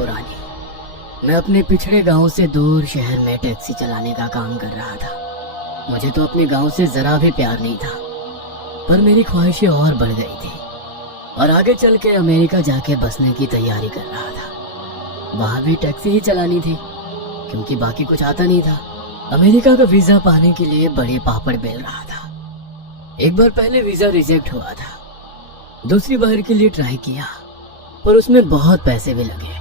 पुरानी। मैं अपने पिछड़े गांव से दूर शहर में टैक्सी चलाने का काम कर रहा था। मुझे तो अपने गांव से जरा भी प्यार नहीं था, पर मेरी ख्वाहिशें और बढ़ गई थी और आगे चल के अमेरिका जाके बसने की तैयारी कर रहा था। वहां भी टैक्सी ही चलानी थी क्योंकि बाकी कुछ आता नहीं था। अमेरिका का वीजा पाने के लिए बड़े पापड़ बेल रहा था। एक बार पहले वीजा रिजेक्ट हुआ था, दूसरी बार के लिए ट्राई किया, पर उसमें बहुत पैसे भी लगे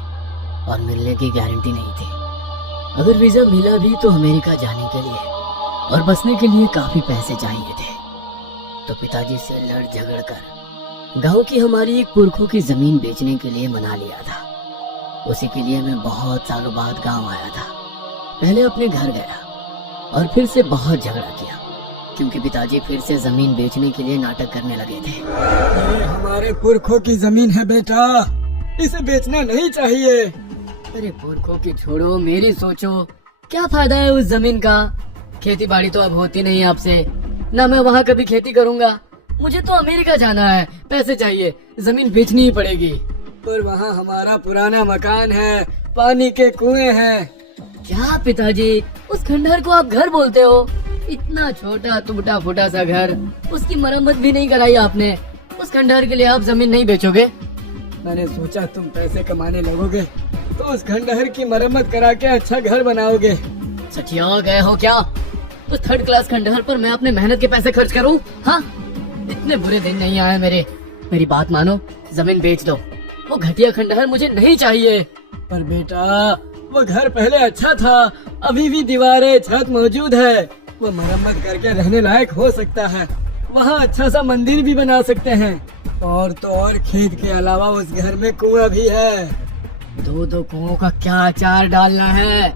और मिलने की गारंटी नहीं थी। अगर वीजा मिला भी तो अमेरिका जाने के लिए और बसने के लिए काफी पैसे चाहिए थे। तो पिताजी से लड़ झगड़ कर गांव की हमारी एक पुरखों की जमीन बेचने के लिए मना लिया था। उसी के लिए मैं बहुत सालों बाद गांव आया था। पहले अपने घर गया और फिर से बहुत झगड़ा किया क्योंकि पिताजी फिर से जमीन बेचने के लिए नाटक करने लगे थे। ये हमारे पुरखों की जमीन है बेटा, इसे बेचना नहीं चाहिए। अरे पुरखों की छोड़ो, मेरी सोचो। क्या फायदा है उस जमीन का? खेती बाड़ी तो अब होती नहीं आपसे, ना मैं वहाँ कभी खेती करूँगा। मुझे तो अमेरिका जाना है, पैसे चाहिए, जमीन बेचनी ही पड़ेगी। पर वहाँ हमारा पुराना मकान है, पानी के कुएं हैं। क्या पिताजी, उस खंडहर को आप घर बोलते हो? इतना छोटा टूटा फूटा सा घर, उसकी मरम्मत भी नहीं कराई आपने। उस खंडहर के लिए आप जमीन नहीं बेचोगे? मैंने सोचा तुम पैसे कमाने लगोगे तो उस खंडहर की मरम्मत करा के अच्छा घर बनाओगे। सठिया गए हो क्या? उस थर्ड क्लास खंडहर पर मैं अपने मेहनत के पैसे खर्च करूं? हाँ, इतने बुरे दिन नहीं आए मेरे। मेरी बात मानो, जमीन बेच दो। वो घटिया खंडहर मुझे नहीं चाहिए। पर बेटा, वो घर पहले अच्छा था, अभी भी दीवारें छत मौजूद है। वो मरम्मत करके रहने लायक हो सकता है। वहाँ अच्छा सा मंदिर भी बना सकते हैं। और तो और खेत के अलावा उस घर में कुआं भी है। दो दो कुओं का क्या अचार डालना है?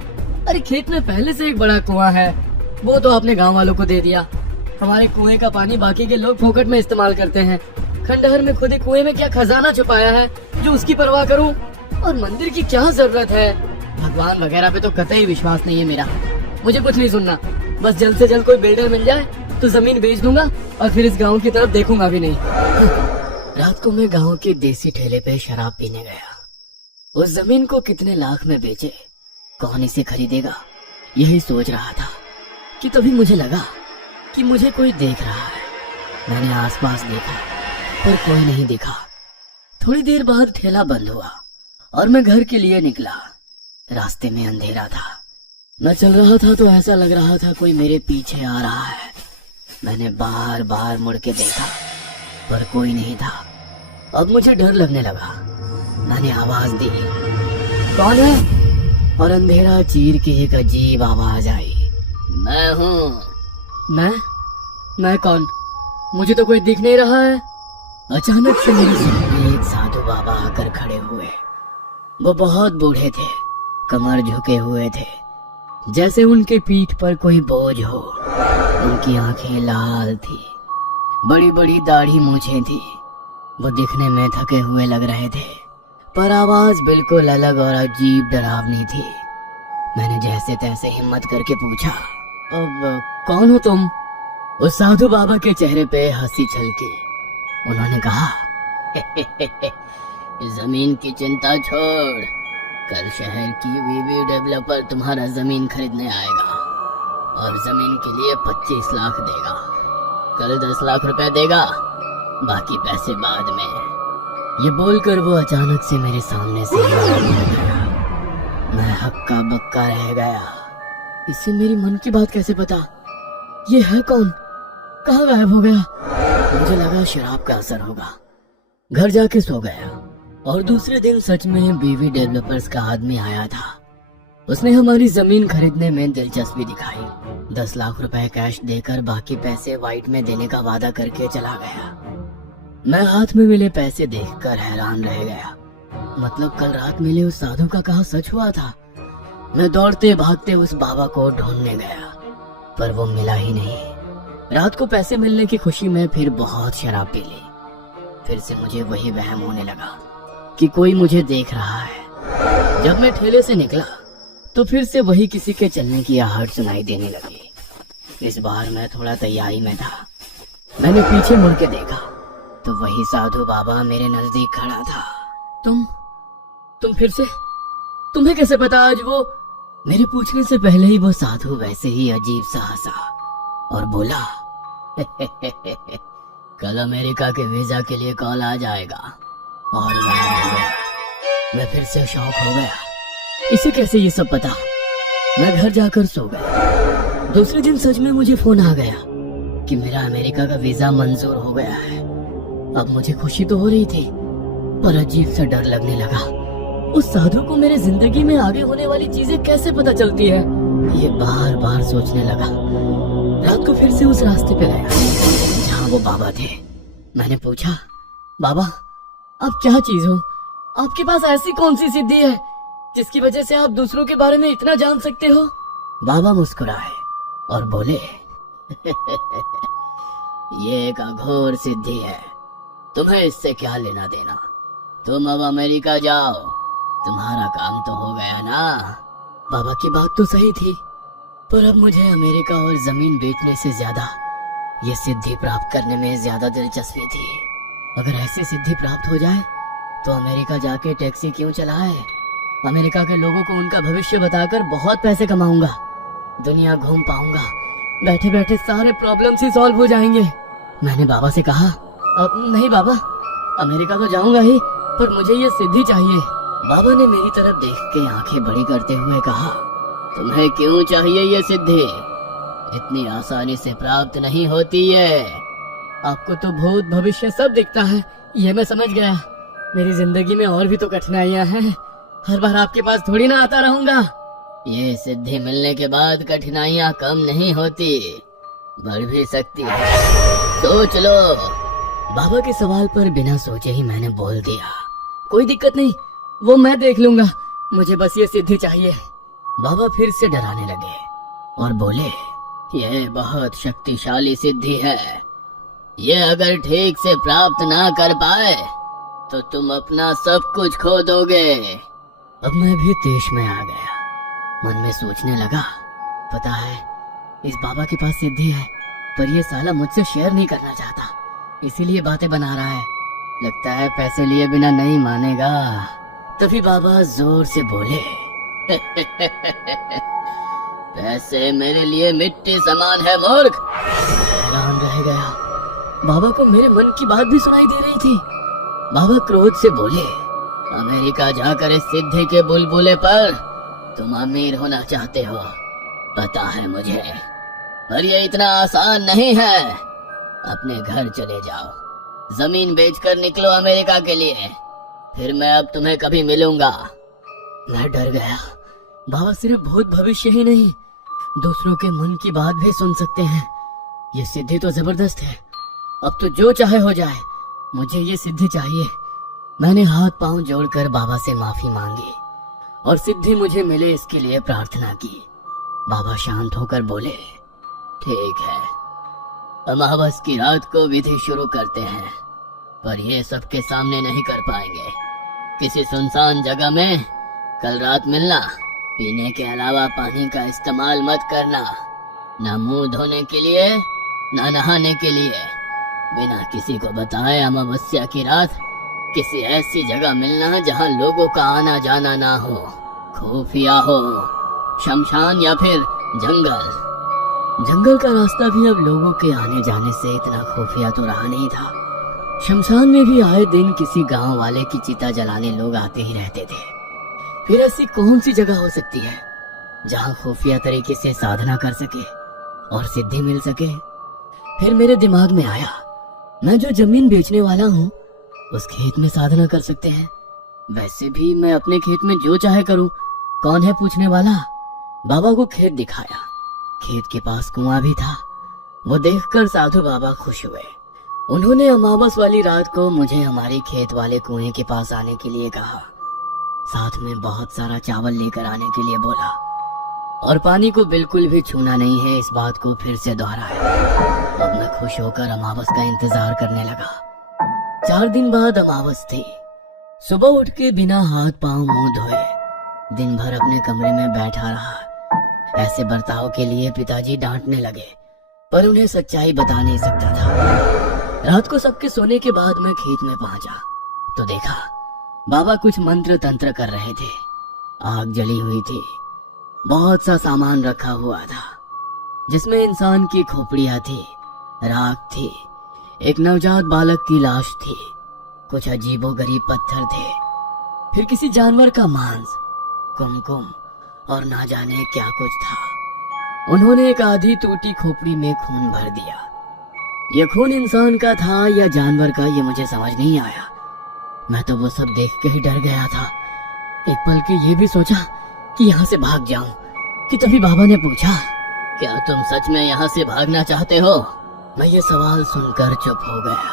अरे खेत में पहले से एक बड़ा कुआं है, वो तो आपने गांव वालों को दे दिया। हमारे कुएं का पानी बाकी के लोग फोकट में इस्तेमाल करते हैं। खंडहर में खुद ही कुएं में क्या खजाना छुपाया है जो उसकी परवाह करूं? और मंदिर की क्या जरूरत है? भगवान वगैरह पे तो कतई विश्वास नहीं है मेरा। मुझे कुछ नहीं सुनना, बस जल्द से जल्द कोई बिल्डर मिल जाए तो जमीन बेच दूंगा और फिर इस गांव की तरफ देखूंगा भी नहीं। रात को मैं गांव के देसी ठेले पे शराब पीने गया। उस जमीन को कितने लाख में बेचे, कौन इसे खरीदेगा, यही सोच रहा था कि तभी मुझे लगा कि मुझे कोई देख रहा है। मैंने आसपास देखा पर कोई नहीं दिखा। थोड़ी देर बाद ठेला बंद हुआ और मैं घर के लिए निकला। रास्ते में अंधेरा था। मैं चल रहा था तो ऐसा लग रहा था कोई मेरे पीछे आ रहा है। मैंने बार बार मुड़ के देखा पर कोई नहीं था। अब मुझे डर लगने लगा। मैंने आवाज दी, कौन है? और अंधेरा चीर के एक अजीब आवाज आई, मैं हूँ। मैं कौन? मुझे तो कोई दिख नहीं रहा है। अचानक से मेरे सामने एक साधु बाबा आकर खड़े हुए। वो बहुत बूढ़े थे, कमर झुके हुए थे, जैसे उनके पीठ पर कोई बोझ हो। उनकी आंखें लाल थी, बड़ी बड़ी दाढ़ी मूछें थी। वो दिखने में थके हुए लग रहे थे, पर आवाज बिल्कुल अलग और अजीब डरावनी थी। मैंने जैसे तैसे हिम्मत करके पूछा, अब कौन हो तुम? उस साधु बाबा के चेहरे पे हंसी छलकी। उन्होंने कहा, जमीन की चिंता छोड़, कल शहर की वीवी डेवलपर तुम्हारा जमीन खरीदने आएगा और जमीन के लिए 25 लाख देगा। कल 10 लाख रुपए देगा, बाकी पैसे बाद में। ये बोलकर वो अचानक से मेरे सामने से गिर गया। मैं हक्का बक्का रह गया। इससे मेरी मन की बात कैसे पता? ये है कौन? कहाँ गायब हो गया? मुझे लगा शराब का असर होगा। घर जाके सो गया और दूसरे दिन सच में बीवी डेवलपर्स का आदमी आया था। उसने हमारी जमीन खरीदने में दिलचस्पी दिखाई। 10 लाख रुपए कैश देकर बाकी पैसे वाइट में देने का वादा करके चला गया। मैं हाथ में मिले पैसे देखकर हैरान रह गया। मतलब कल रात मिले उस साधु का कहा सच हुआ था। मैं दौड़ते भागते उस बाबा को ढूंढने गया, पर वो मिला ही नहीं। रात को पैसे मिलने की खुशी में फिर बहुत शराब पी ली। फिर से मुझे वही वहम होने लगा कि कोई मुझे देख रहा है। जब मैं ठेले से निकला तो फिर से वही किसी के चलने की आहट सुनाई देने लगी। इस बार मैं थोड़ा तैयारी में था। मैंने पीछे मुड़ के देखा तो वही साधु बाबा मेरे नजदीक खड़ा था। तुम फिर से? तुम्हें कैसे पता आज वो? मेरे पूछने से पहले ही वो साधु वैसे ही अजीब सा हंसा और बोला, कल अमेरिका के वीजा के लिए कॉल आ जाएगा। और मैं फिर से शॉक हो गया। इसे कैसे ये सब पता? मैं घर जाकर सो गया। दूसरे दिन सच में मुझे फोन आ गया कि मेरा अमेरिका का वीजा मंजूर हो गया है। अब मुझे खुशी तो हो रही थी, पर अजीब सा डर लगने लगा। उस साधु को मेरे जिंदगी में आगे होने वाली चीजें कैसे पता चलती है, ये बार बार सोचने लगा। रात को फिर से उस रास्ते पे गया जहाँ वो बाबा थे। मैंने पूछा, बाबा आप क्या चीज हो? आपके पास ऐसी कौन सी सिद्धि है जिसकी वजह से आप दूसरों के बारे में इतना जान सकते हो? बाबा मुस्कुराए और बोले, ये एक अघोर सिद्धि है, तुम्हें इससे क्या लेना देना? तुम अब अमेरिका जाओ, तुम्हारा काम तो हो गया ना। बाबा की बात तो सही थी, पर अब मुझे अमेरिका और जमीन बेचने से ज्यादा ये सिद्धि प्राप्त करने में ज्यादा दिलचस्पी थी। अगर ऐसी सिद्धि प्राप्त हो जाए तो अमेरिका जाके टैक्सी क्यों चलाए? अमेरिका के लोगों को उनका भविष्य बताकर बहुत पैसे कमाऊंगा, दुनिया घूम पाऊंगा, बैठे बैठे सारे प्रॉब्लम्स ही सॉल्व हो जाएंगे। मैंने बाबा से कहा, अब नहीं बाबा, अमेरिका तो जाऊंगा ही, पर मुझे ये सिद्धि चाहिए। बाबा ने मेरी तरफ देख के आंखें बड़ी करते हुए कहा, तुम्हें क्यों चाहिए ये सिद्धि? इतनी आसानी से प्राप्त नहीं होती है। आपको तो भूत भविष्य सब दिखता है, ये मैं समझ गया। मेरी जिंदगी में और भी तो कठिनाइयां हैं, हर बार आपके पास थोड़ी ना आता रहूंगा। ये सिद्धि मिलने के बाद कठिनाइयां कम नहीं होती, बढ़ भी सकती है, सोच लो। बाबा के सवाल पर बिना सोचे ही मैंने बोल दिया, कोई दिक्कत नहीं, वो मैं देख लूंगा, मुझे बस ये सिद्धि चाहिए। बाबा फिर से डराने लगे और बोले, यह बहुत शक्तिशाली सिद्धि है, ये अगर ठीक से प्राप्त ना कर पाए तो तुम अपना सब कुछ खो दोगे। अब मैं भी देश में आ गया। मन में सोचने लगा, पता है इस बाबा के पास सिद्धि है, पर ये साला मुझसे शेयर नहीं करना चाहता, इसीलिए बातें बना रहा है। लगता है पैसे लिए बिना नहीं मानेगा। तभी बाबा जोर से बोले, पैसे मेरे लिए मिट्टी समान है मूर्ख। हैरान रह गया, बाबा को मेरे मन की बात भी सुनाई दे रही थी। बाबा क्रोध से बोले, अमेरिका जाकर इस सिद्धि के बुलबुले पर तुम अमीर होना चाहते हो, पता है मुझे, पर ये इतना आसान नहीं है। अपने घर चले जाओ, जमीन बेचकर निकलो अमेरिका के लिए, फिर मैं अब तुम्हें कभी मिलूंगा। मैं डर गया। बाबा सिर्फ भूत भविष्य ही नहीं, दूसरों के मन की बात भी सुन सकते हैं। ये सिद्धि तो जबरदस्त है, अब तो जो चाहे हो जाए, मुझे ये सिद्धि चाहिए। मैंने हाथ पांव जोड़कर बाबा से माफी मांगी और सिद्धि मुझे मिले इसके लिए प्रार्थना की। बाबा शांत होकर बोले, ठीक है, अमावस की रात को विधि शुरू करते हैं, पर ये सबके सामने नहीं कर पाएंगे। किसी सुनसान जगह में कल रात मिलना, पीने के अलावा पानी का इस्तेमाल मत करना, ना मुंह धोने के लिए ना नहाने के लिए। बिना किसी को बताए अमावस्या की रात किसी ऐसी जगह मिलना जहां लोगों का आना जाना ना हो, खुफिया हो, शमशान या फिर जंगल। जंगल का रास्ता भी अब लोगों के आने जाने से इतना खुफिया तो रहा नहीं था। शमशान में भी आए दिन किसी गांव वाले की चिता जलाने लोग आते ही रहते थे। फिर ऐसी कौन सी जगह हो सकती है जहां खुफिया तरीके से साधना कर सके और सिद्धि मिल सके? फिर मेरे दिमाग में आया, मैं जो जमीन बेचने वाला हूँ उस खेत में साधना कर सकते हैं। वैसे भी मैं अपने खेत में जो चाहे करूँ, कौन है पूछने वाला। बाबा को खेत दिखाया, खेत के पास कुआं भी था। वो देखकर साधु बाबा खुश हुए। उन्होंने अमावस वाली रात को मुझे हमारे खेत वाले कुएं के पास आने के लिए कहा, साथ में बहुत सारा चावल लेकर आने के लिए बोला, और पानी को बिल्कुल भी छूना नहीं है, इस बात को फिर से दोहराया। अब मैं खुश होकर अमावस का इंतजार करने लगा। 4 दिन बाद अमावस थी। सुबह उठ के बिना हाथ पांव मुंह धोए दिन भर अपने कमरे में बैठा रहा। ऐसे बर्ताव के लिए पिताजी डांटने लगे, पर उन्हें सच्चाई बता नहीं सकता था। रात को सबके सोने के बाद मैं खेत में पहुंचा तो देखा बाबा कुछ मंत्र तंत्र कर रहे थे। आग जली हुई थी। बहुत सा सामान रखा हुआ था जिसमें इंसान की खोपड़ियां थी, राख थी, एक नवजात बालक की लाश थी, कुछ अजीबोगरीब पत्थर थे, फिर किसी जानवर का मांस, कुमकुम और ना जाने क्या कुछ था। उन्होंने एक आधी टूटी खोपड़ी में खून भर दिया। यह खून इंसान का था या जानवर का, ये मुझे समझ नहीं आया। मैं तो वो सब देख के ही डर गया था। एक पल के ये भी सोचा कि यहाँ से भाग जाऊं कि तभी बाबा ने पूछा, क्या तुम सच में यहाँ से भागना चाहते हो? मैं ये सवाल सुनकर चुप हो गया।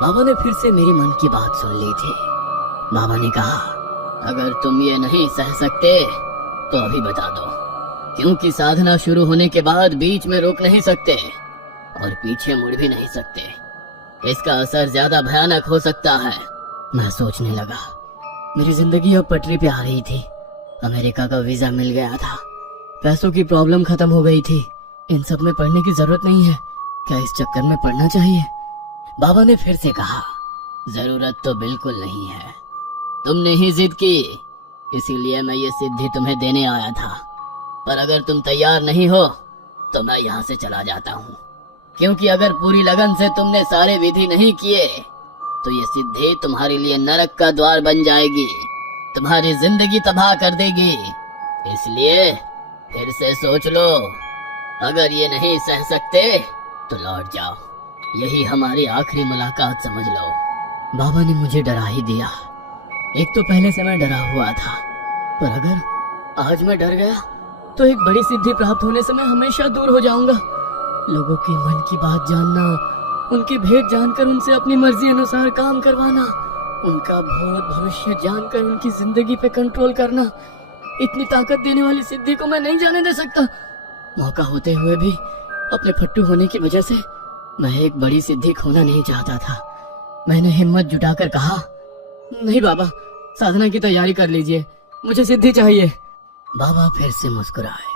बाबा ने फिर से मेरी मन की बात सुन ली थी। बाबा ने कहा, अगर तुम ये नहीं सह सकते तो अभी बता दो, क्योंकि साधना शुरू होने के बाद बीच में रोक नहीं सकते और पीछे मुड़ भी नहीं सकते। इसका असर ज्यादा भयानक हो सकता है। मैं सोचने लगा, मेरी जिंदगी अब पटरी पे आ रही थी। अमेरिका का वीजा मिल गया था, पैसों की प्रॉब्लम खत्म हो गई थी। इन सब में पढ़ने की जरूरत नहीं है। क्या इस चक्कर में पढ़ना चाहिए? बाबा ने फिर से कहा, जरूरत तो बिल्कुल नहीं है। तुमने ही जिद की, इसीलिए मैं ये सिद्धि तुम्हें देने आया था। पर अगर तुम तैयार नहीं हो तो मैं यहाँ से चला जाता हूँ, क्योंकि अगर पूरी लगन से तुमने सारे विधि नहीं किए तो ये सिद्धि तुम्हारे लिए नरक का द्वार बन जाएगी, तुम्हारी जिंदगी तबाह कर देगी। इसलिए फिर से सोच लो। अगर ये नहीं सह सकते तो लौट जाओ। यही हमारी आखिरी मुलाकात समझ लो। बाबा ने मुझे डरा ही दिया। एक तो पहले से मैं डरा हुआ था, पर अगर आज मैं डर गया तो एक बड़ी सिद्धि प्राप्त होने से मैं हमेशा दूर हो जाऊंगा। लोगों के मन की बात जानना, उनके भेद जानकर उनसे अपनी मर्जी अनुसार काम करवाना, उनका भूत भविष्य जानकर उनकी जिंदगी पे कंट्रोल करना, इतनी ताकत देने वाली सिद्धि को मैं नहीं जाने दे सकता। मौका होते हुए भी अपने फट्टू होने की वजह से मैं एक बड़ी सिद्धि खोना नहीं चाहता था। मैंने हिम्मत जुटाकर कहा, नहीं बाबा, साधना की तैयारी कर लीजिए, मुझे सिद्धि चाहिए। बाबा फिर से मुस्कुराए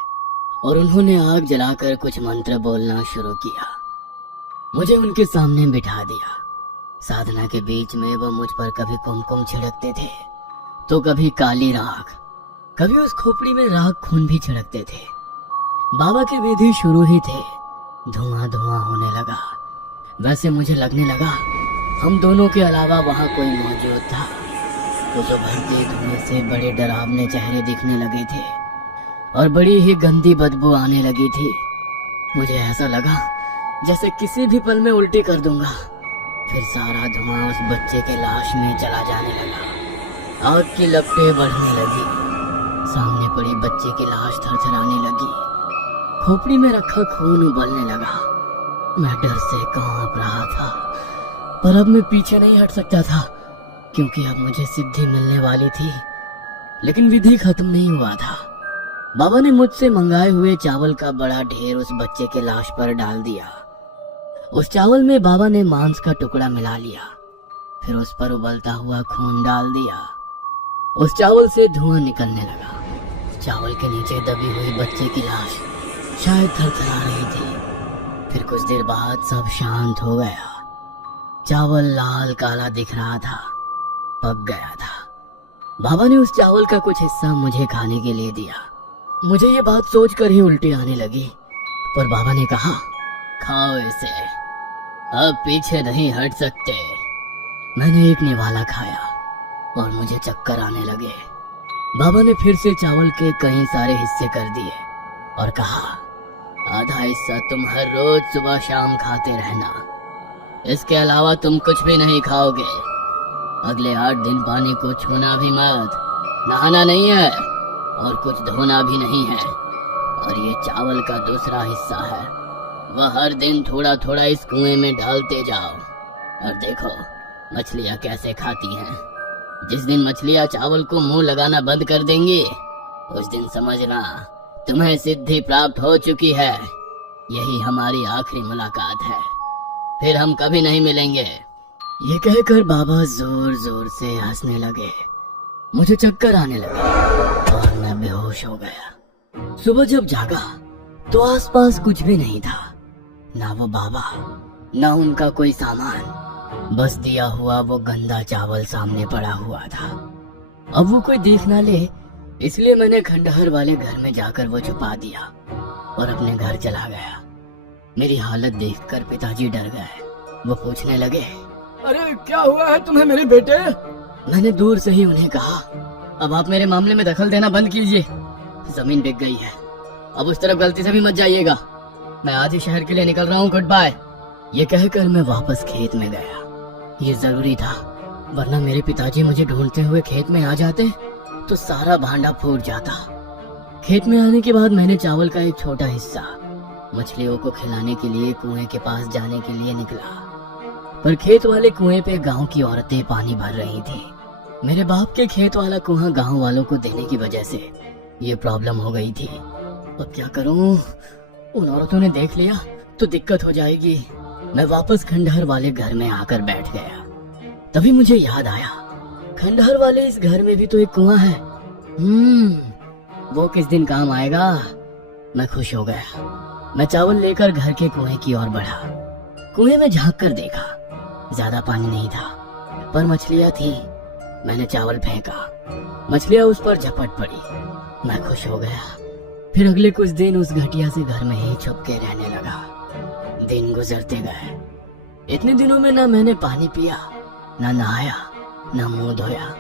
और उन्होंने आग जलाकर कुछ मंत्र बोलना शुरू किया। मुझे उनके सामने बिठा दिया। साधना के बीच में वह मुझ पर कभी कुमकुम छिड़कते थे तो कभी काली राख, कभी उस खोपड़ी में राख खून भी छिड़कते थे। बाबा की विधि शुरू ही थे। धुआं धुआं होने लगा। वैसे मुझे लगने लगा हम दोनों के अलावा वहां कोई मौजूद था। उस उभरते धुएं से बड़े डरावने चेहरे दिखने लगे थे और बड़ी ही गंदी बदबू आने लगी थी। मुझे ऐसा लगा जैसे किसी भी पल में उल्टी कर दूंगा। फिर सारा धुआं उस बच्चे के लाश में चला जाने लगा। आग की लपटें बढ़ने लगी। सामने पड़ी बच्चे की लाश थरथराने लगी। खोपड़ी में रखा खून उबलने लगा। मैं डर से कांप रहा था, पर अब मैं पीछे नहीं हट सकता था, क्योंकि अब मुझे सिद्धि मिलने वाली थी। लेकिन विधि खत्म नहीं हुआ था। बाबा ने मुझसे मंगाए हुए चावल का बड़ा ढेर उस बच्चे के लाश पर डाल दिया। उस चावल में बाबा ने मांस का टुकड़ा मिला लिया, फिर उस पर उबलता हुआ खून डाल दिया। उस चावल से धुआं निकलने लगा। चावल के नीचे दबी हुई बच्चे की लाश शायद थरथरा रही थी। फिर कुछ देर बाद सब शांत हो गया। चावल लाल काला दिख रहा था, पक गया था। बाबा ने उस चावल का कुछ हिस्सा मुझे खाने के लिए दिया। मुझे ये बात सोचकर ही उल्टी आने लगी, पर बाबा ने कहा, खाओ इसे, अब पीछे नहीं हट सकते। मैंने एक निवाला खाया और मुझे चक्कर आने लगे। बाबा ने फिर से चावल के कई सारे हिस्से कर दिए और कहा, आधा हिस्सा तुम हर रोज सुबह शाम खाते रहना। इसके अलावा तुम कुछ भी नहीं खाओगे। अगले 8 दिन पानी को छूना भी मत, नहाना नहीं है और कुछ धोना भी नहीं है। और ये चावल का दूसरा हिस्सा है, वह हर दिन थोड़ा थोड़ा इस कुएं में डालते जाओ। और देखो मछलियाँ कैसे खाती हैं। जिस दिन मछलियाँ चावल को मुंह लगाना बंद कर देंगी, उस दिन समझना तुम्हें सिद्धि प्राप्त हो चुकी है। यही हमारी आखिरी मुलाकात है, फिर हम कभी नहीं मिलेंगे। ये कहकर बाबा जोर जोर से हंसने लगे। मुझे चक्कर आने लगे और मैं बेहोश हो गया। सुबह जब जागा तो आसपास कुछ भी नहीं था, ना वो बाबा, ना उनका कोई सामान। बस दिया हुआ वो गंदा चावल सामने पड़ा हुआ था। अब वो कोई देख ना ले इसलिए मैंने खंडहर वाले घर में जाकर वो छुपा दिया और अपने घर चला गया। मेरी हालत देखकर पिताजी डर गए। वो पूछने लगे, अरे क्या हुआ है तुम्हें मेरे बेटे? मैंने दूर से ही उन्हें कहा, अब आप मेरे मामले में दखल देना बंद कीजिए। जमीन बिक गई है, अब उस तरफ गलती से भी मत जाइएगा। मैं आज ही शहर के लिए निकल रहा हूँ, गुड बाय। ये कहकर मैं वापस खेत में गया। ये जरूरी था, वरना मेरे पिताजी मुझे ढूंढते हुए खेत में आ जाते तो सारा भांडा फूट जाता। खेत में आने के बाद मैंने चावल का एक छोटा हिस्सा मछलियों को खिलाने के लिए कुएं के पास जाने के लिए निकला, पर खेत वाले कुएं पे गांव की औरतें पानी भर रही थी। मेरे बाप के खेत वाला कुआं गांव वालों को देने की वजह से ये प्रॉब्लम हो गई थी। अब क्या करूं? उन औरतों ने देख लिया तो दिक्कत हो जाएगी। मैं वापस खंडहर वाले घर में आकर बैठ गया। तभी मुझे याद आया, खंडहर वाले इस घर में भी तो एक कुआं है। वो किस दिन काम आएगा। मैं खुश हो गया। मैं चावल लेकर घर के कुएं की ओर बढ़ा। कुएं में झांक कर देखा, ज्यादा पानी नहीं था, पर मछलियां थी। मैंने चावल फेंका, मछलियां उस पर झपट पड़ी। मैं खुश हो गया। फिर अगले कुछ दिन उस घटिया से घर में ही छुप के रहने लगा। दिन गुजरते गए। इतने दिनों में ना मैंने पानी पिया, ना नहाया, ना मुंह धोया।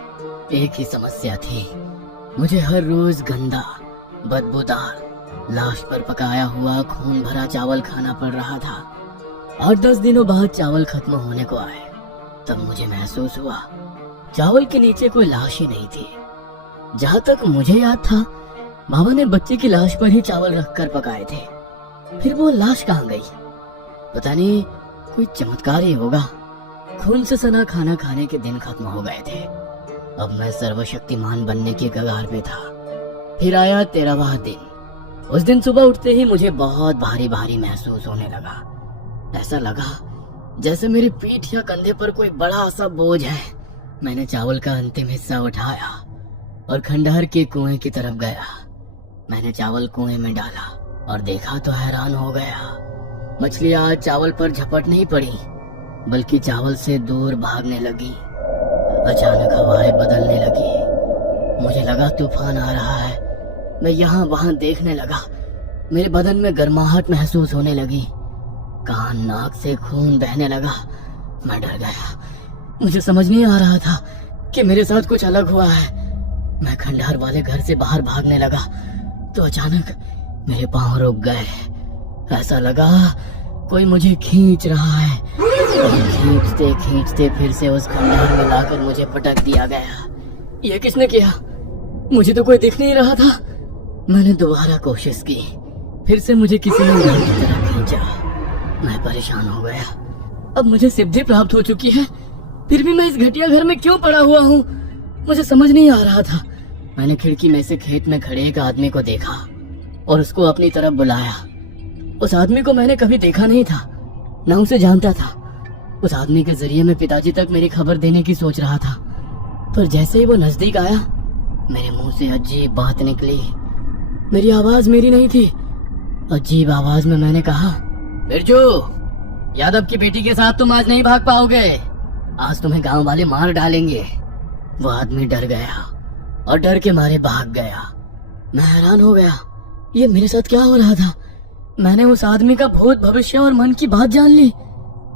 एक ही समस्या थी, मुझे हर रोज गंदा, बदबूदार, लाश पर पकाया हुआ खून भरा चावल खाना पड़ रहा था। 8-10 दिनों बाद चावल खत्म होने को आए, तब मुझे महसूस हुआ चावल के नीचे कोई लाश ही नहीं थी। जहाँ तक मुझे याद था, बाबा ने बच्चे की लाश पर ही चावल रखकर पकाए थे। फिर वो लाश कहाँ गई? पता नहीं, कोई चमत्कार ही होगा। खून से सना खाना खाने के दिन खत्म हो गए थे। अब मैं सर्वशक्तिमान बनने के कगार पे था। फिर आया 13वां दिन। उस दिन सुबह उठते ही मुझे बहुत भारी भारी महसूस होने लगा। ऐसा लगा जैसे मेरी पीठ या कंधे पर कोई बड़ा सा बोझ है। मैंने चावल का अंतिम हिस्सा उठाया और खंडहर के कुएं की तरफ गया। मैंने चावल कुएं में डाला और देखा तो हैरान हो गया। मछलियां चावल पर झपट नहीं पड़ी, बल्कि चावल से दूर भागने लगी। अचानक हवाएं बदलने लगी। मुझे लगा तूफान आ रहा है। मैं यहाँ वहां देखने लगा। मेरे बदन में गर्माहट महसूस होने लगी। कान नाक से खून बहने लगा। मैं डर गया। मुझे समझ नहीं आ रहा था कि मेरे साथ कुछ अलग हुआ है। मैं खंडहर वाले घर से बाहर भागने लगा तो अचानक मेरे पांव रुक गए। ऐसा लगा कोई मुझे खींच रहा है। खींचते खींचते फिर से उस खंडहर में लाकर मुझे पटक दिया गया। यह किसने किया? मुझे तो कोई दिख नहीं रहा था। मैंने दोबारा कोशिश की। फिर से मुझे किसी ने घर की तरफ खींचा। मैं परेशान हो गया। अब मुझे सिद्धि प्राप्त हो चुकी है, फिर भी मैं इस घटिया घर में क्यों पड़ा हुआ हूँ? मुझे समझ नहीं आ रहा था। मैंने खिड़की में से खेत में खड़े एक आदमी को देखा और उसको अपनी तरफ बुलाया। उस आदमी को मैंने कभी देखा नहीं था, न उसे जानता था। उस आदमी के जरिए मैं पिताजी तक मेरी खबर देने की सोच रहा था, पर जैसे ही वो नजदीक आया, मेरे मुंह से अजीब बात निकली। मेरी आवाज मेरी नहीं थी। अजीब आवाज में मैंने कहा, बिरजू, यादव की बेटी के साथ तुम आज नहीं भाग पाओगे। आज तुम्हें गांव वाले मार डालेंगे। वो आदमी डर गया और डर के मारे भाग गया। मैं हैरान हो गया, ये मेरे साथ क्या हो रहा था? मैंने उस आदमी का भूत, भविष्य और मन की बात जान ली,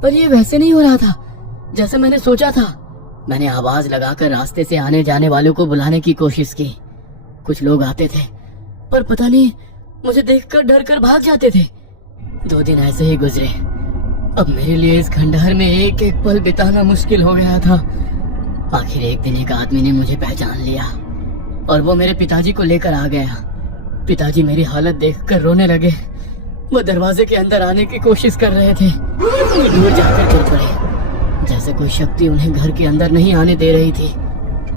पर ये वैसे नहीं हो रहा था जैसे मैंने सोचा था। मैंने आवाज लगाकर रास्ते से आने जाने वालों को बुलाने की कोशिश की। कुछ लोग आते थे, पर पता नहीं मुझे देखकर डर कर भाग जाते थे। 2 दिन ऐसे ही गुजरे। अब मेरे लिए इस खंडहर में एक एक पल बिताना मुश्किल हो गया था। आखिर एक दिन एक आदमी ने मुझे पहचान लिया और वो मेरे पिताजी को लेकर आ गया। पिताजी मेरी हालत देखकर रोने लगे। वो दरवाजे के अंदर आने की कोशिश कर रहे थे, दूर जाकर गिर पड़े। जैसे कोई शक्ति उन्हें घर के अंदर नहीं आने दे रही थी।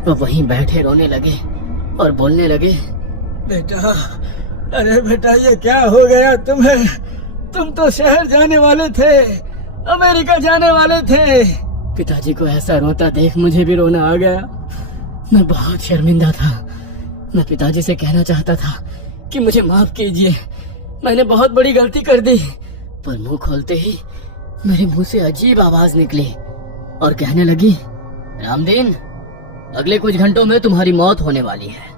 वो वहीं बैठे रोने लगे और बोलने लगे, बेटा, अरे बेटा, ये क्या हो गया तुम्हें? तुम तो शहर जाने वाले थे, अमेरिका जाने वाले थे। पिताजी को ऐसा रोता देख मुझे भी रोना आ गया। मैं बहुत शर्मिंदा था। मैं पिताजी से कहना चाहता था कि मुझे माफ कीजिए, मैंने बहुत बड़ी गलती कर दी। पर मुंह खोलते ही मेरे मुंह से अजीब आवाज निकली और कहने लगी, रामदीन, अगले कुछ घंटों में तुम्हारी मौत होने वाली है।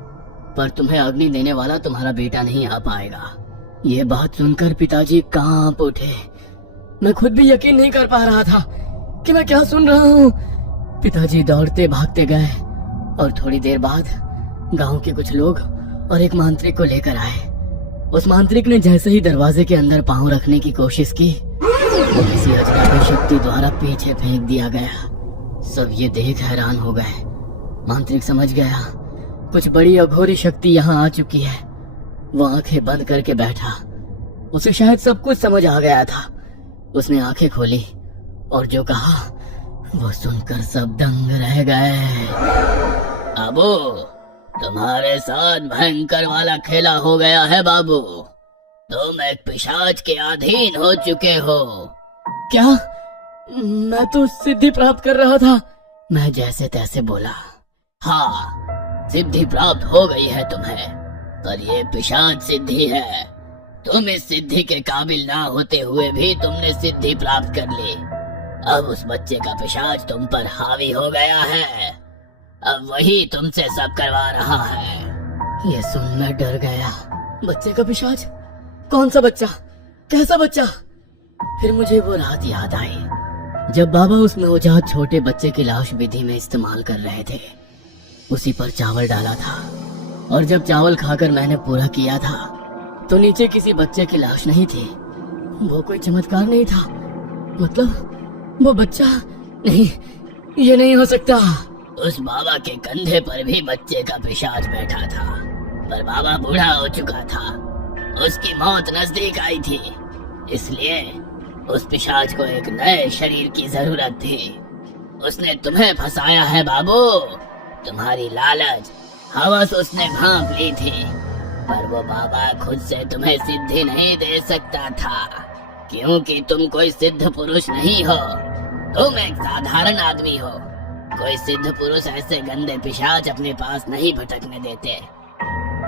पर तुम्हें अग्नि देने वाला तुम्हारा बेटा नहीं आ पाएगा। ये बात सुनकर पिताजी कांप उठे। मैं खुद भी यकीन नहीं कर पा रहा था कि मैं क्या सुन रहा हूँ। पिताजी दौड़ते भागते गए और थोड़ी देर बाद गांव के कुछ लोग और एक मांत्रिक को लेकर आए। उस मांत्रिक ने जैसे ही दरवाजे के अंदर पांव रखने की कोशिश की, वो किसी अजनबी शक्ति द्वारा पीछे फेंक दिया गया। सब ये देख हैरान हो गए। मांत्रिक समझ गया कुछ बड़ी अघोरी शक्ति यहाँ आ चुकी है। वो आंखें बंद करके बैठा। उसे शायद सब कुछ समझ आ गया था। उसने आंखें खोली और जो कहा वो सुनकर सब दंग रह गए। बाबू, तुम्हारे साथ भयंकर वाला खेला हो गया है बाबू। तुम एक पिशाच के अधीन हो चुके हो। क्या? मैं तो सिद्धि प्राप्त कर रहा था। मैं जैसे तैसे बोला। हाँ, सिद्धि प्राप्त हो गई है तुम्हें, पर ये पिशाच सिद्धि है। तुम इस सिद्धि के काबिल ना होते हुए भी तुमने सिद्धि प्राप्त कर ली। अब उस बच्चे का पिशाच तुम पर हावी हो गया है। अब वही तुमसे सब करवा रहा है। ये सुन मैं डर गया। बच्चे का पिशाच? कौन सा बच्चा? कैसा बच्चा? फिर मुझे वो रात याद आई जब बाबा उस नवजात छोटे बच्चे की लाश विधि में इस्तेमाल कर रहे थे। उसी पर चावल डाला था और जब चावल खाकर मैंने पूरा किया था तो नीचे किसी बच्चे की लाश नहीं थी। वो कोई चमत्कार नहीं था। मतलब वो बच्चा नहीं, ये नहीं हो सकता। उस बाबा के कंधे पर भी बच्चे का पिशाच बैठा था, पर बाबा बूढ़ा हो चुका था। उसकी मौत नजदीक आई थी, इसलिए उस पिशाच को एक नए शरीर की जरूरत थी। उसने तुम्हें फंसाया है बाबू। तुम्हारी लालच, हवस उसने भांप ली थी, पर वो बाबा खुद से तुम्हें सिद्धि नहीं दे सकता था, क्योंकि तुम कोई सिद्ध पुरुष नहीं हो। तुम एक साधारण आदमी हो। कोई सिद्ध पुरुष ऐसे गंदे पिशाच अपने पास नहीं भटकने देते।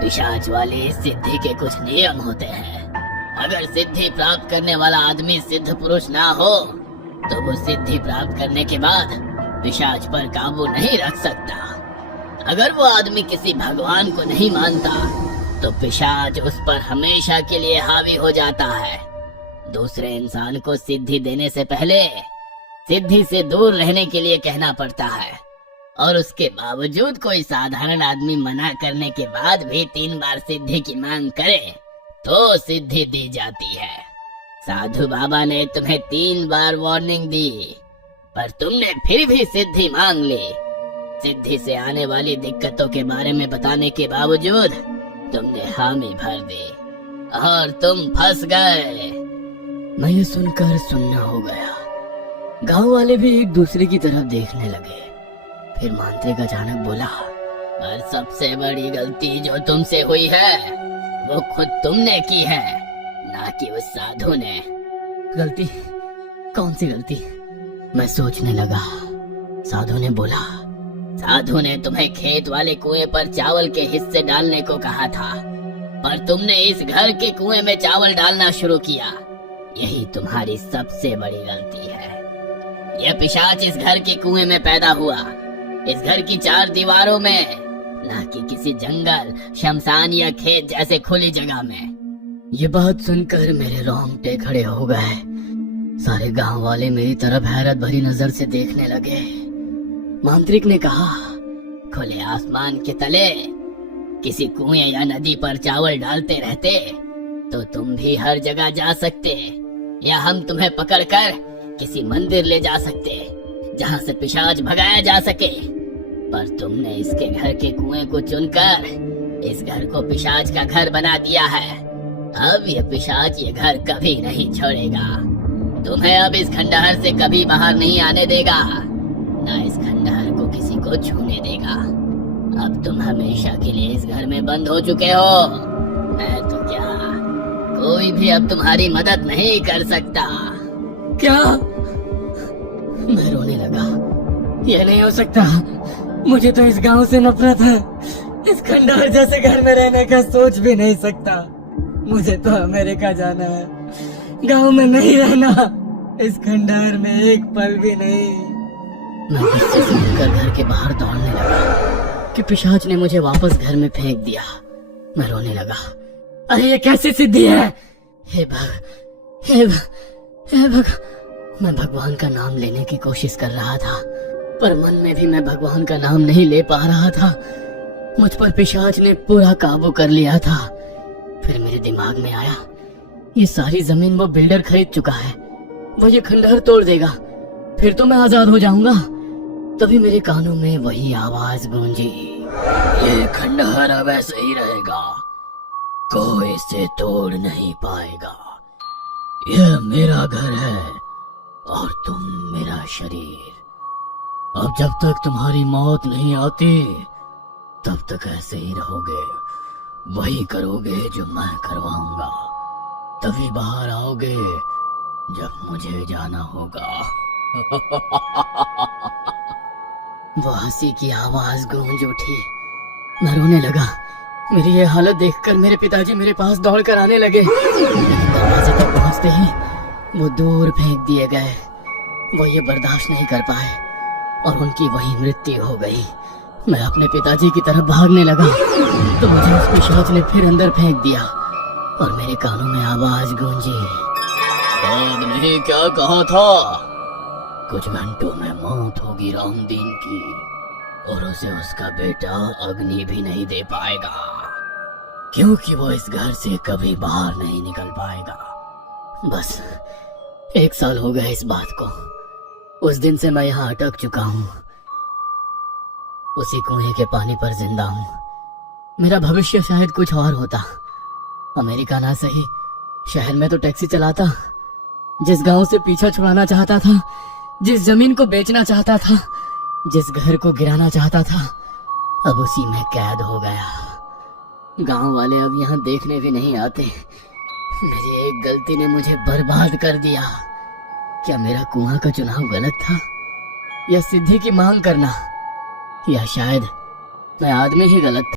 पिशाच वाली इस सिद्धि के कुछ नियम होते हैं। अगर सिद्धि प्राप्त करने वाला आदमी सिद्ध पुरुष ना हो तो वो सिद्धि प्राप्त करने के बाद पिशाच पर काबू नहीं रख सकता। अगर वो आदमी किसी भगवान को नहीं मानता तो पिशाच उस पर हमेशा के लिए हावी हो जाता है। दूसरे इंसान को सिद्धि देने से पहले सिद्धि से दूर रहने के लिए कहना पड़ता है, और उसके बावजूद कोई साधारण आदमी मना करने के बाद भी 3 बार सिद्धि की मांग करे तो सिद्धि दी जाती है। साधु बाबा ने तुम्हें 3 बार वार्निंग दी, पर तुमने फिर भी सिद्धि मांग ली। सिद्धि से आने वाली दिक्कतों के बारे में बताने के बावजूद तुमने हामी भर दी और तुम फंस गए। मैं ये सुनकर सुनना हो गया। गांव वाले भी एक दूसरे की तरफ देखने लगे। फिर मांत्रिक अचानक बोला, पर सबसे बड़ी गलती जो तुमसे हुई है वो खुद तुमने की है, ना कि उस साधु ने। गलती? कौन सी गलती? मैं सोचने लगा। साधु ने बोला, साधु ने तुम्हें खेत वाले कुएं पर चावल के हिस्से डालने को कहा था, पर तुमने इस घर के कुएं में चावल डालना शुरू किया। यही तुम्हारी सबसे बड़ी गलती है। यह पिशाच इस घर के कुएं में पैदा हुआ, इस घर की 4 दीवारों में, ना कि किसी जंगल, शमशान या खेत जैसे खुली जगह में। ये बात सुनकर मेरे रोंगटे खड़े हो गए। सारे गांव वाले मेरी तरफ हैरत भरी नजर से देखने लगे। मांत्रिक ने कहा, खुले आसमान के तले किसी कुएं या नदी पर चावल डालते रहते तो तुम भी हर जगह जा सकते, या हम तुम्हें पकड़कर किसी मंदिर ले जा सकते जहां से पिशाच भगाया जा सके। पर तुमने इसके घर के कुएं को चुनकर इस घर को पिशाच का घर बना दिया है। अब ये पिशाच ये घर कभी नहीं छोड़ेगा। तुम्हें अब इस खंडहर से कभी बाहर नहीं आने देगा, ना इस खंडहर को किसी को छूने देगा। अब तुम हमेशा के लिए इस घर में बंद हो चुके हो। मैं तो क्या, कोई भी अब तुम्हारी मदद नहीं कर सकता। क्या? मैं रोने लगा। यह नहीं हो सकता। मुझे तो इस गांव से नफरत है। इस खंडहर जैसे घर में रहने का सोच भी नहीं सकता। मुझे तो अमेरिका जाना है, गांव में नहीं रहना, इस खंडहर में एक पल भी नहीं। मैं गुस्से से उठकर घर के बाहर दौड़ने लगा, कि पिशाच ने मुझे वापस घर में फेंक दिया। मैं रोने लगा। अरे ये कैसी सिद्धि है? हे भग, मैं भगवान का नाम लेने की कोशिश कर रहा था, पर मन में भी मैं भगवान का नाम नहीं ले पा रहा था। मुझ पर पिशाच ने पूरा काबू कर लिया था। फिर मेरे दिमाग में आया, ये सारी जमीन वो बिल्डर खरीद चुका है, वो ये खंडहर तोड़ देगा, फिर तो मैं आजाद हो जाऊंगा। तभी मेरे कानों में वही आवाज गूंजी, ये खंडहर अब ऐसे ही रहेगा, कोई इसे तोड़ नहीं पाएगा। यह मेरा घर है और तुम मेरा शरीर। अब जब तक तुम्हारी मौत नहीं आती तब तक ऐसे ही रहोगे, वही करोगे जो मैं करवाऊंगा। तभी बाहर आओगे जब मुझे जाना होगा। वो हंसी की आवाज गूंज उठी। मैं रोने लगा। मेरी ये हालत देखकर मेरे पिताजी मेरे पास दौड़ कर आने लगे। दरवाजे तक पहुंचते ही वो दूर फेंक दिए गए। वो ये बर्दाश्त नहीं कर पाए और उनकी वही मृत्यु हो गई। मैं अपने पिताजी की तरफ भागने लगा तो मुझे उस पिशाच ने फिर अंदर फेंक दिया और मेरे कानों में आवाज गूंजी, याद नहीं क्या कहा था, कुछ घंटों में मौत होगी रामदीन की और उसे उसका बेटा अग्नि भी नहीं दे पाएगा, क्योंकि वो इस घर से कभी बाहर नहीं निकल पाएगा। बस 1 साल हो गया इस बात को। उस दिन से मैं यहाँ अटक चुका हूँ, उसी कुएं के पानी पर जिंदा हूँ। मेरा भविष्य शायद कुछ और होता। अमेरिका ना सही, शहर में तो टैक्सी चलाता। जिस गांव से पीछा छुड़ाना चाहता था, जिस जमीन को बेचना चाहता था, जिस घर को गिराना चाहता था, अब उसी में कैद हो गया। गांव वाले अब यहाँ देखने भी नहीं आते। मेरी एक गलती ने मुझे बर्बाद कर दिया। क्या मेरा कुआं का चुनाव गलत था, या सिद्धि की मांग करना, या शायद मैं आदमी ही गलत था।